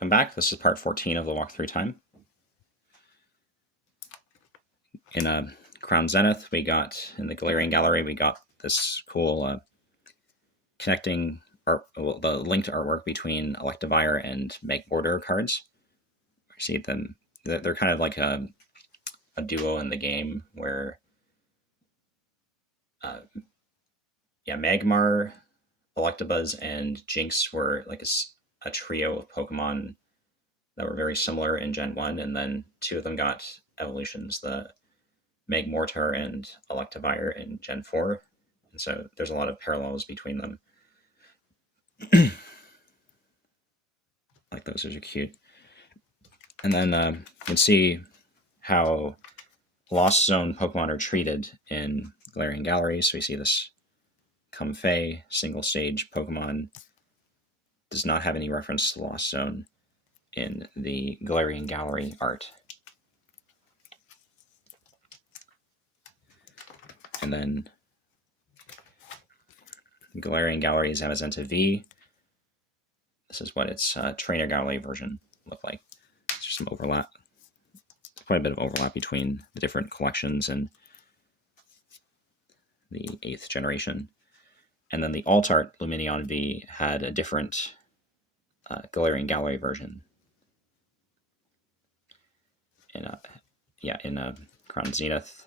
Welcome back. This is part 14 of the walkthrough time. In Crown Zenith, we got, in the Galarian Gallery, we got this cool connecting art, the linked artwork between Electivire and Meg Border cards. You see them, they're kind of like a duo in the game where, Magmar, Electabuzz, and Jinx were like a trio of Pokemon that were very similar in Gen 1, and then two of them got evolutions, the Magmortar and Electivire in Gen 4. And so there's a lot of parallels between them. Like those are cute. And then you can see how Lost Zone Pokemon are treated in Galarian Gallery. So we see this Comfey single stage Pokemon does not have any reference to Lost Zone in the Galarian Gallery art. And then Galarian Gallery's Amazenta V. This is what its Trainer Gallery version looked like. There's some overlap, quite a bit of overlap between the different collections and the 8th generation. And then the Alt-Art Lumineon V had a different Galarian Gallery version in Crown Zenith.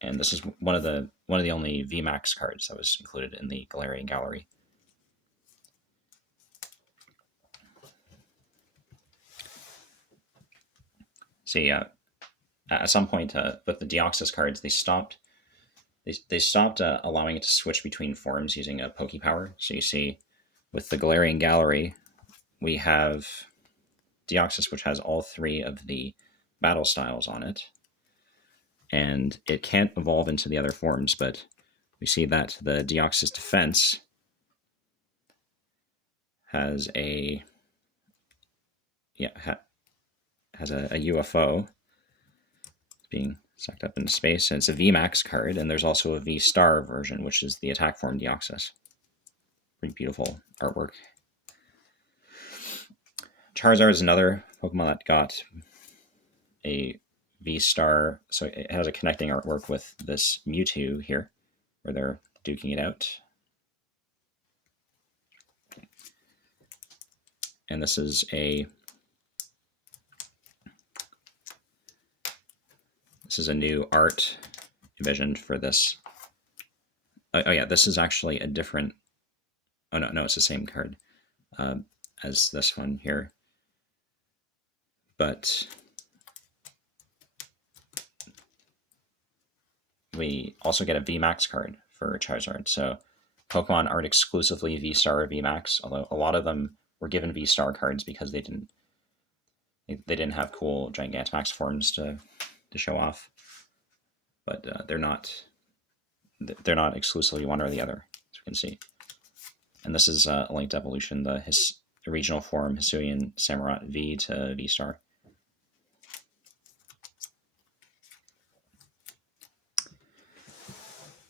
And this is one of the only VMAX cards that was included in the Galarian Gallery. See, at some point with the Deoxys cards, they stopped allowing it to switch between forms using a Pokepower. So you see, with the Galarian Gallery, we have Deoxys, which has all 3 of the battle styles on it. And it can't evolve into the other forms, but we see that the Deoxys defense has a UFO being sucked up into space, and it's a VMAX card, and there's also a V-Star version, which is the attack form Deoxys. Pretty beautiful artwork. Charizard is another Pokemon that got a V-Star, so it has a connecting artwork with this Mewtwo here, where they're duking it out. And this is a new art envisioned for this. Oh yeah, this is actually a different. Oh no, it's the same card as this one here, but we also get a VMAX card for Charizard. So Pokemon aren't exclusively V-Star or VMAX, although a lot of them were given V-Star cards because they didn't have cool Gigantamax forms to show off. But they're not exclusively one or the other, as you can see. And this is a linked evolution, the regional form Hisuian Samurott V to V-Star.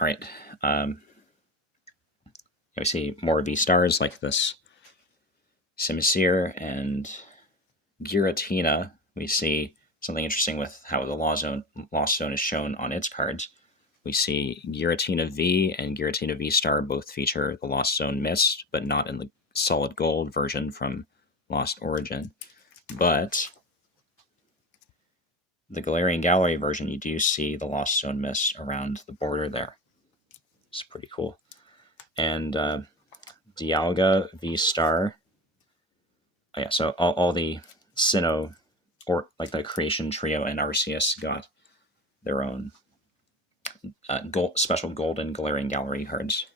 All right. We see more V-Stars like this Simisear and Giratina. We see something interesting with how the Lost Zone is shown on its cards. We see Giratina V and Giratina V-Star both feature the Lost Zone Mist, but not in the solid gold version from Lost Origin. But the Galarian Gallery version, you do see the Lost Zone Mist around the border there. It's pretty cool. And Dialga V-Star. Oh yeah, so all the Sinnoh, or like the Creation Trio and Arceus, got their own special golden Galarian Gallery cards.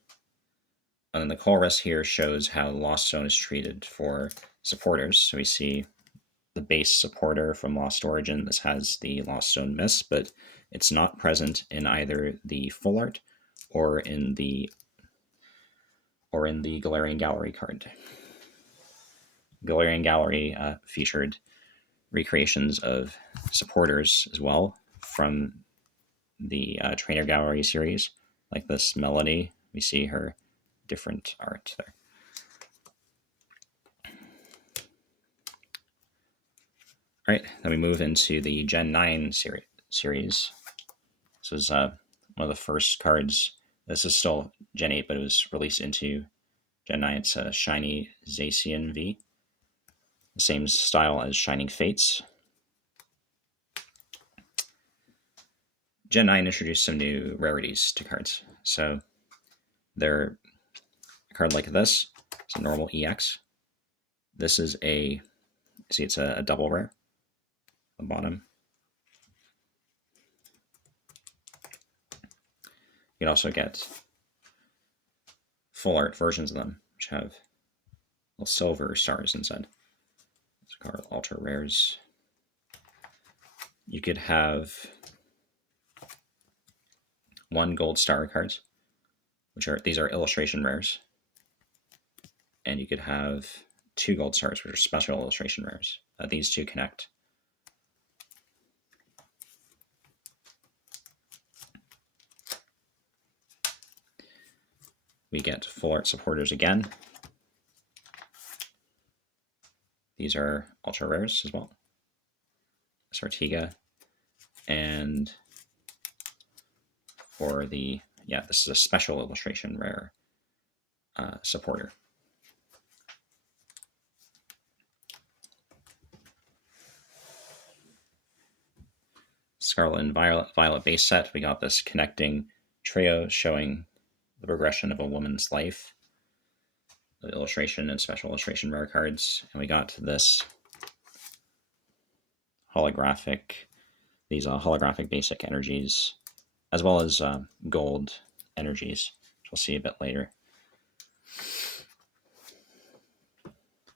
And then the chorus here shows how Lost Zone is treated for supporters. So we see the base supporter from Lost Origin. This has the Lost Zone Mist, but it's not present in either the full art or in the Galarian Gallery card. Galarian Gallery featured recreations of supporters as well from the Trainer Gallery series, like this Melody. We see her different art there. right, then we move into the Gen 9 series. This was one of the first cards. This is still Gen 8, but it was released into Gen 9. It's a Shiny Zacian V. The same style as Shining Fates. Gen 9 introduced some new rarities to cards. So they're a card like this. It's a normal EX. This is see, it's a double rare on the bottom. You can also get full art versions of them, which have little silver stars inside. It's called ultra rares. You could have 1 gold star cards, these are illustration rares, and you could have 2 gold stars, which are special illustration rares. These two connect. We get full art supporters again. These are ultra rares as well. Sartiga. And for the, this is a special illustration rare supporter. Scarlet and Violet base set. We got this connecting trio showing the progression of a woman's life, the illustration and special illustration rare cards, and we got this holographic, these holographic basic energies, as well as gold energies, which we'll see a bit later.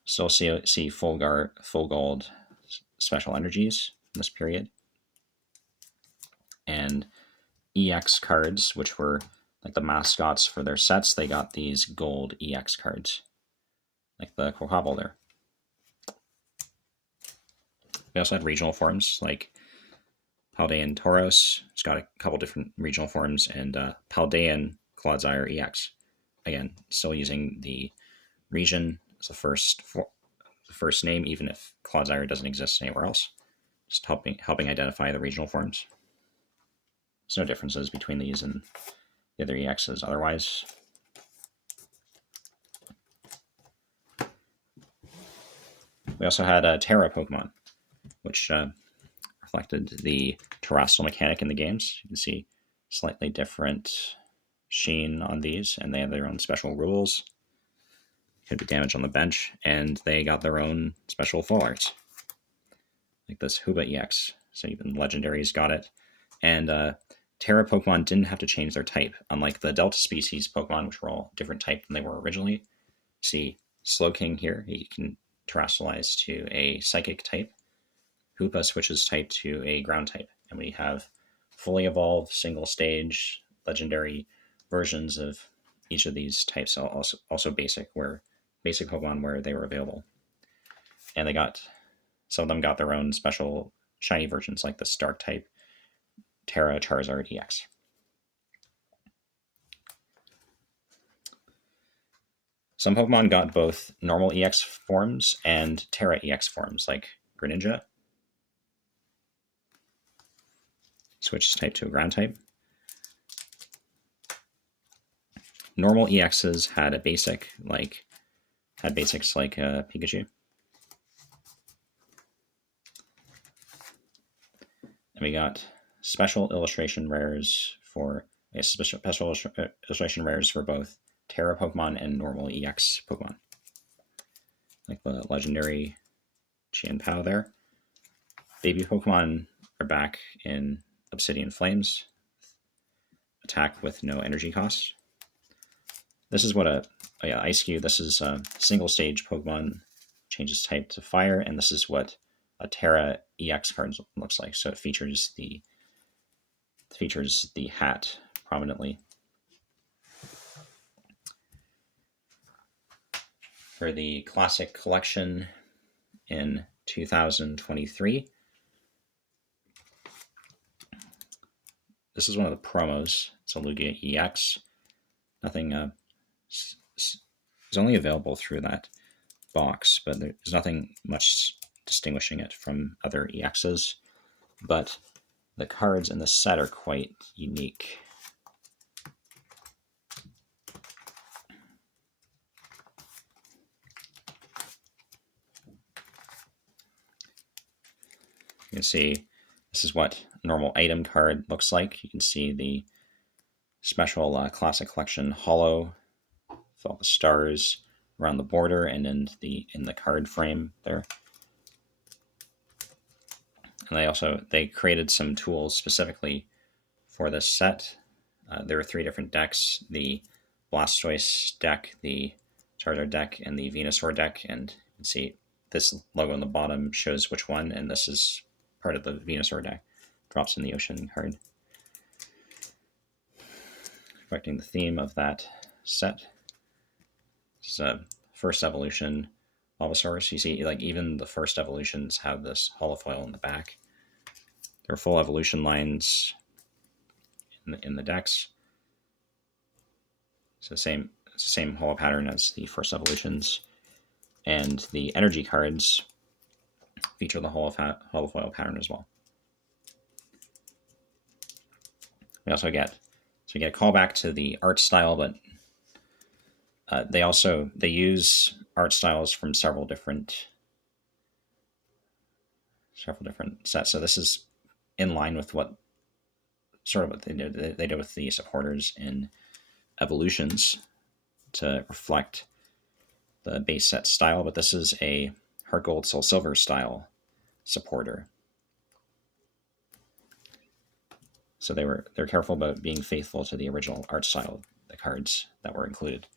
Still see full gold special energies in this period, and EX cards, which were like the mascots for their sets. They got these gold EX cards, like the Quaquaval there. We also had regional forms like Paldean Tauros. It's got a couple different regional forms, and Paldean Clodsire EX. Again, still using the region as the first name, even if Clodsire doesn't exist anywhere else. Just helping identify the regional forms. There's no differences between these and the other EXs otherwise. We also had Terra Pokemon, which reflected the terrestrial mechanic in the games. You can see slightly different sheen on these, and they have their own special rules. Could be damage on the bench, and they got their own special full arts, like this Huba EX. So even legendaries got it. And Terra Pokemon didn't have to change their type, unlike the Delta species Pokemon, which were all different type than they were originally. See Slowking here, he can terrestrialize to a psychic type. Hoopa switches type to a ground type, and we have fully evolved single stage legendary versions of each of these types, also basic Pokemon where they were available. And some of them got their own special shiny versions, like the Dark type Terra Charizard EX. Some Pokemon got both normal EX forms and Terra EX forms, like Greninja. Switches type to a ground type. Normal EXs had basics like Pikachu. And we got special illustration rares for illustration rares for both Terra Pokemon and normal EX Pokemon, like the legendary Qianpao there. Baby Pokemon are back in Obsidian Flames. Attack with no energy cost. This is what Ice Cube. This is a single stage Pokemon, changes type to fire, and this is what a Terra EX card looks like. So it features the hat prominently. For the Classic Collection in 2023, this is one of the promos. It's a Lugia EX. Nothing is only available through that box, but there's nothing much distinguishing it from other EXs, but the cards in the set are quite unique. You can see this is what a normal item card looks like. You can see the special Classic Collection holo with all the stars around the border and in the card frame there. And they created some tools specifically for this set. There are 3 different decks: the Blastoise deck, the Charizard deck, and the Venusaur deck. And you can see this logo on the bottom shows which one, and this is part of the Venusaur deck. Drops in the ocean card, reflecting the theme of that set. This is a first evolution Bulbasaur. You see, like, even the first evolutions have this holofoil in the back. There are full evolution lines in the decks. So it's the same holo pattern as the first evolutions, and the energy cards feature the holofoil pattern as well. We get a callback to the art style, but they use art styles from several different sets. So this is in line with what they did with the supporters in evolutions to reflect the base set style, but this is a Heart Gold Soul Silver style supporter. So they're careful about being faithful to the original art style of the cards that were included.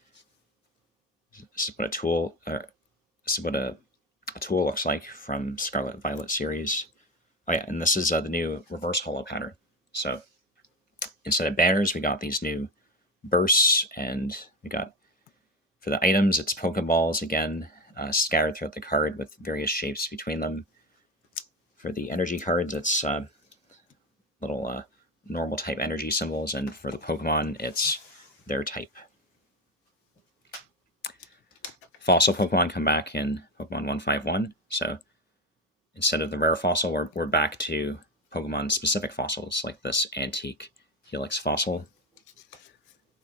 This is what a tool looks like from Scarlet and Violet series. Oh yeah, and this is the new reverse holo pattern. So instead of banners, we got these new bursts, and we got, for the items, it's Pokeballs again, scattered throughout the card with various shapes between them. For the energy cards, it's little normal type energy symbols, and for the Pokemon, it's their type. Fossil Pokemon come back in Pokemon 151, so instead of the rare fossil, we're back to Pokemon specific fossils, like this antique Helix fossil.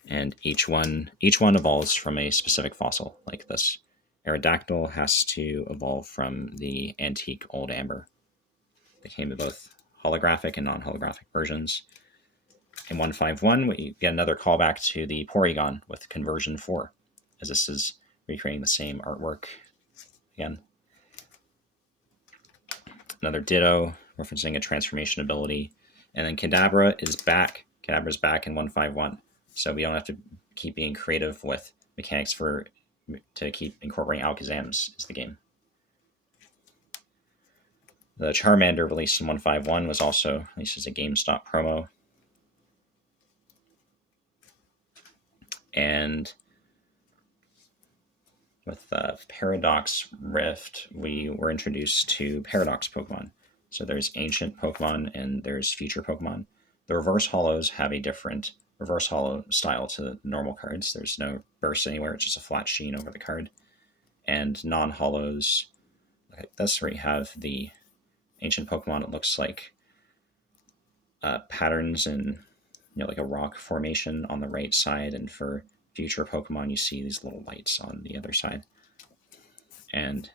And each one evolves from a specific fossil, like this Aerodactyl has to evolve from the antique Old Amber. They came in both holographic and non-holographic versions. In 151, we get another callback to the Porygon with Conversion 4, as this is recreating the same artwork again. Another Ditto, referencing a transformation ability. And then Kadabra is back. Kadabra's back in 151. So we don't have to keep being creative with mechanics to keep incorporating Alakazams into the game. The Charmander released in 151 was also released as a GameStop promo. And with Paradox Rift, we were introduced to Paradox Pokemon. So there's ancient Pokemon and there's future Pokemon. The reverse holos have a different reverse holo style to the normal cards. There's no burst anywhere, it's just a flat sheen over the card. And non-holos, like this, where you have the ancient Pokemon, it looks like patterns in, like a rock formation on the right side, and for future Pokemon, you see these little lights on the other side. And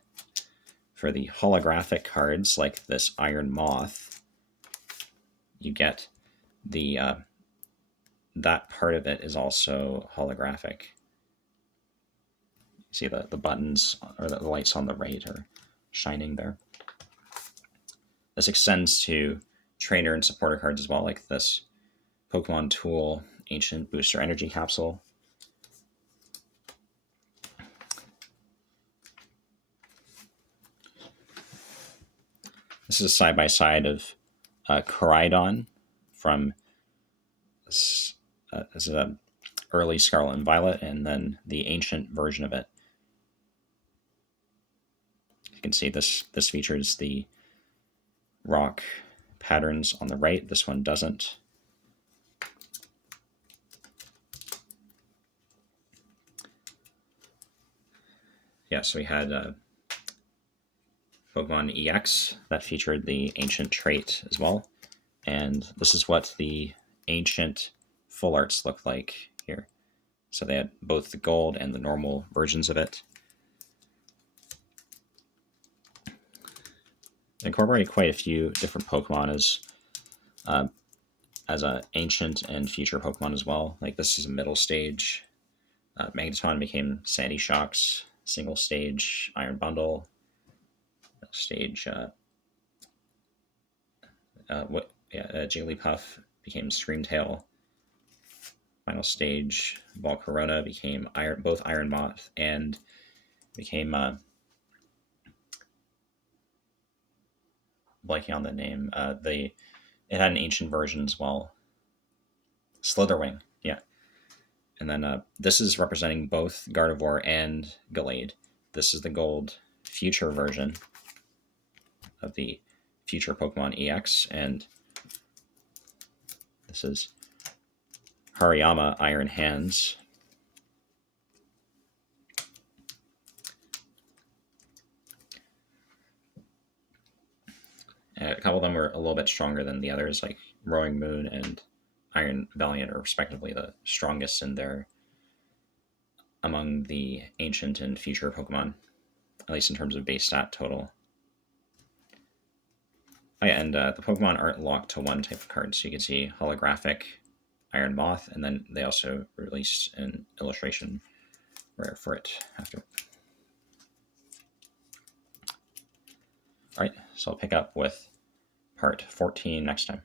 for the holographic cards, like this Iron Moth, you get the that part of it is also holographic. You see the buttons or the lights on the right are shining there. This extends to trainer and supporter cards as well, like this Pokemon Tool Ancient Booster Energy Capsule. This is a side-by-side of Koraidon from this is a early Scarlet and Violet, and then the ancient version of it. You can see this features the rock patterns on the right. This one doesn't. Yeah, so we had Pokemon EX that featured the ancient trait as well. And this is what the ancient full arts look like here. So they had both the gold and the normal versions of it. They incorporate quite a few different Pokemon as a ancient and future Pokemon as well. Like this is a middle stage. Magneton became Sandy Shocks, single stage Iron Bundle, stage Jigglypuff became Screamtail. Final stage Volcarona became both Iron Moth and became blanking on the name. It had an ancient version as well. Slitherwing, yeah. And then this is representing both Gardevoir and Gallade. This is the gold future version of the future Pokemon EX, and this is Hariyama Iron Hands. And a couple of them were a little bit stronger than the others, like Roaring Moon and Iron Valiant are respectively the strongest in their among the ancient and future Pokemon, at least in terms of base stat total. Oh yeah, and the Pokemon aren't locked to one type of card, so you can see holographic Iron Moth, and then they also released an illustration rare for it after. All right, so I'll pick up with part 14 next time.